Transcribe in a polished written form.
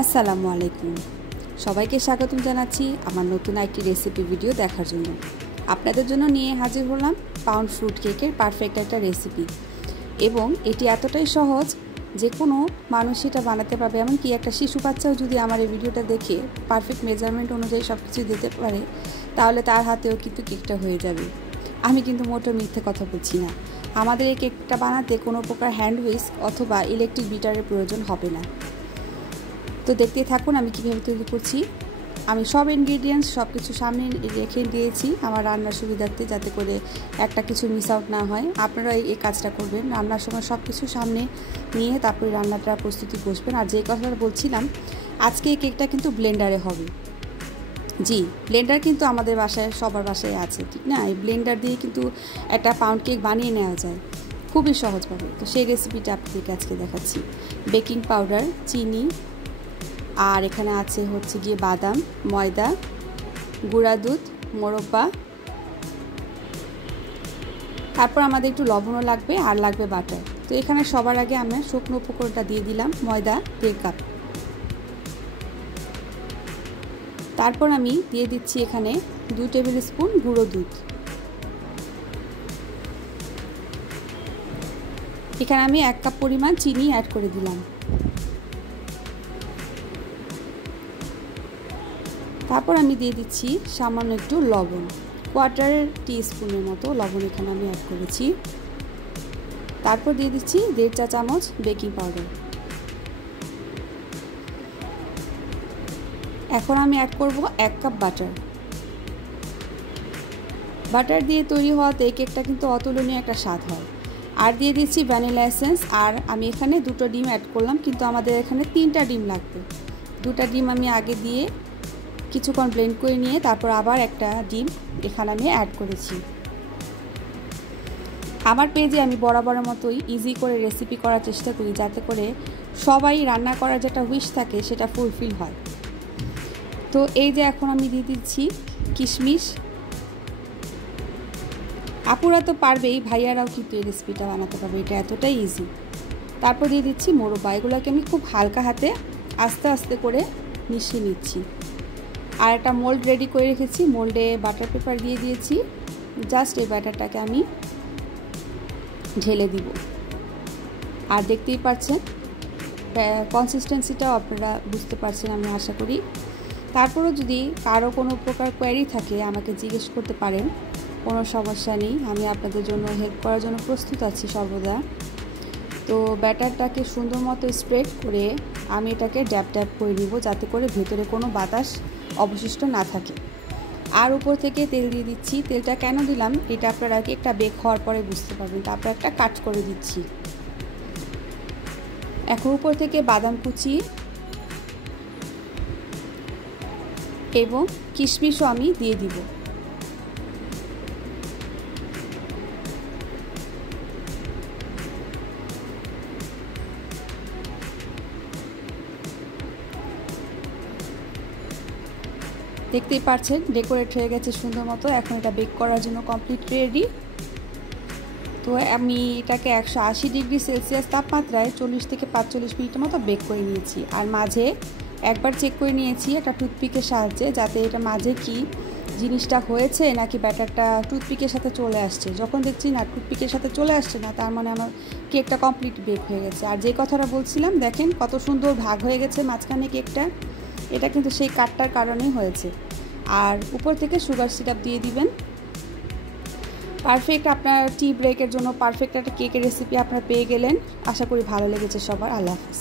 আসসালামু আলাইকুম সবাইকে স্বাগতম জানাচ্ছি আমার নতুন একটি রেসিপি ভিডিও দেখার জন্য। আপনাদের জন্য নিয়ে হাজির হলাম পাউন্ড ফ্রুট কেকের পারফেক্ট একটা রেসিপি, এবং এটি এতটাই সহজ যে কোনো মানুষ এটা বানাতে পারবে। এমনকি একটা শিশু বাচ্চাও যদি আমার এই ভিডিওটা দেখে পারফেক্ট মেজারমেন্ট অনুযায়ী সব কিছু দিতে পারে, তাহলে তার হাতেও কিন্তু কেকটা হয়ে যাবে। আমি কিন্তু মোটেও মিথ্যে কথা বলছি না। আমাদের এই কেকটা বানাতে কোনো প্রকার হ্যান্ড হুইস্ক অথবা ইলেকট্রিক বিটারের প্রয়োজন হবে না। তো দেখতেই থাকুন আমি কীভাবে তৈরি করছি। আমি সব ইনগ্রিডিয়েন্টস সব কিছু সামনে রেখে দিয়েছি আমার রান্নার সুবিধার্থে, যাতে করে একটা কিছু মিস আউট না হয়। আপনারা এই কাজটা করবেন, রান্নার সময় সব কিছু সামনে নিয়ে তারপরে রান্নাটা প্রস্তুতি বসবেন। আর যে কথাটা বলছিলাম, আজকে এই কেকটা কিন্তু ব্লেন্ডারে হবে। জি, ব্লেন্ডার কিন্তু আমাদের বাসায় সবার বাসায় আছে, ঠিক না? এই ব্লেন্ডার দিয়ে কিন্তু একটা পাউন্ড কেক বানিয়ে নেওয়া যায় খুবই সহজভাবে। তো সেই রেসিপিটা আপনাদেরকে আজকে দেখাচ্ছি। বেকিং পাউডার, চিনি, আর এখানে আছে হচ্ছে গিয়ে বাদাম, ময়দা, গুঁড়া দুধ, মোরব্বা, তারপর আমাদের একটু লবণও লাগবে, আর লাগবে বাটার। তো এখানে সবার আগে আমরা শুকনো উপকরণটা দিয়ে দিলাম, ময়দা 1.5 কাপ। তারপর আমি দিয়ে দিচ্ছি এখানে 2 টেবিল স্পুন গুঁড়ো দুধ। এখানে আমি 1 কাপ পরিমাণ চিনি অ্যাড করে দিলাম। তারপর আমি দিয়ে দিচ্ছি সামান্য একটু লবণ, 1/4 টিস্পুনের মতো লবণ এখানে আমি অ্যাড করেছি। তারপর দিয়ে দিচ্ছি 1.5 চা চামচ বেকিং পাউডার। এখন আমি অ্যাড করব 1 কাপ বাটার। বাটার দিয়ে তৈরি হওয়াতে এই কেকটা কিন্তু অতুলনীয় একটা স্বাদ হয়। আর দিয়ে দিচ্ছি ভ্যানিলা এসেন্স। আর আমি এখানে 2টো ডিম অ্যাড করলাম, কিন্তু আমাদের এখানে 3টা ডিম লাগবে। 2টা ডিম আমি আগে দিয়ে কিছুক্ষণ ব্লেন্ড করে নিয়ে তারপর আবার একটা ডিম এখানে আমি অ্যাড করেছি। আমার পেজে আমি বরাবরের মতোই ইজি করে রেসিপি করার চেষ্টা করি, যাতে করে সবাই রান্না করার যেটা উইশ থাকে সেটা ফুলফিল হয়। তো এই যে এখন আমি দিয়ে দিচ্ছি কিশমিশ। আপুরা তো পারবেই, ভাইয়ারাও কিন্তু এই রেসিপিটা বানাতে পারবে, এটা এতটাই ইজি। তারপর দিয়ে দিচ্ছি মোরব্বা। এগুলোকে আমি খুব হালকা হাতে আস্তে আস্তে করে মিশিয়ে নিচ্ছি। আর একটা মোল্ড রেডি করে রেখেছি, মোল্ডে বাটার পেপার দিয়ে দিয়েছি। জাস্ট এই ব্যাটারটাকে আমি ঢেলে দিব। আর দেখতেই পাচ্ছেন কনসিস্টেন্সিটাও আপনারা বুঝতে পারছেন আমি আশা করি। তারপরও যদি কারো কোনো প্রকার কোয়ারি থাকে আমাকে জিজ্ঞেস করতে পারেন, কোনো সমস্যা নেই, আমি আপনাদের জন্য হেল্প করার জন্য প্রস্তুত আছি সর্বদা। তো ব্যাটারটাকে সুন্দর মতো স্প্রেড করে আমি এটাকে ড্যাপ ড্যাপ করে নিব, যাতে করে ভেতরে কোনো বাতাস অবশিষ্ট না থাকে। আর উপর থেকে তেল দিয়ে দিচ্ছি। তেলটা কেন দিলাম এটা আপনারা একটা বেক হওয়ার পরে বুঝতে পারবেন। তারপর একটা কাট করে দিচ্ছি। এখন উপর থেকে বাদাম কুচি এবং কিশমিশও আমি দিয়ে দিব। দেখতেই পাচ্ছেন ডেকোরেট হয়ে গেছে সুন্দর মতো। এখন এটা বেক করার জন্য কমপ্লিট রেডি। তো আমি এটাকে 180 ডিগ্রি সেলসিয়াস তাপমাত্রায় 40 থেকে 45 মিনিটের মতো বেক করে নিয়েছি। আর মাঝে একবার চেক করে নিয়েছি একটা টুথপিকের সাহায্যে, যাতে এটা মাঝে কি জিনিসটা হয়েছে নাকি ব্যাটারটা টুথপিকের সাথে চলে আসছে। যখন দেখছি না টুথপিকের সাথে চলে আসছে না, তার মানে আমার কেকটা কমপ্লিট বেক হয়ে গেছে। আর যে কথাটা বলছিলাম, দেখেন কত সুন্দর ভাগ হয়ে গেছে মাঝখানে কেকটা। এটা কিন্তু সেই কাটটার কারণেই হয়েছে। আর উপর থেকে সুগার সিরাপ দিয়ে দিবেন। পারফেক্ট আপনার টি ব্রেকের জন্য পারফেক্ট একটা কেকের রেসিপি আপনারা পেয়ে গেলেন। আশা করি ভালো লেগেছে সবার। আল্লাহ হাফেজ।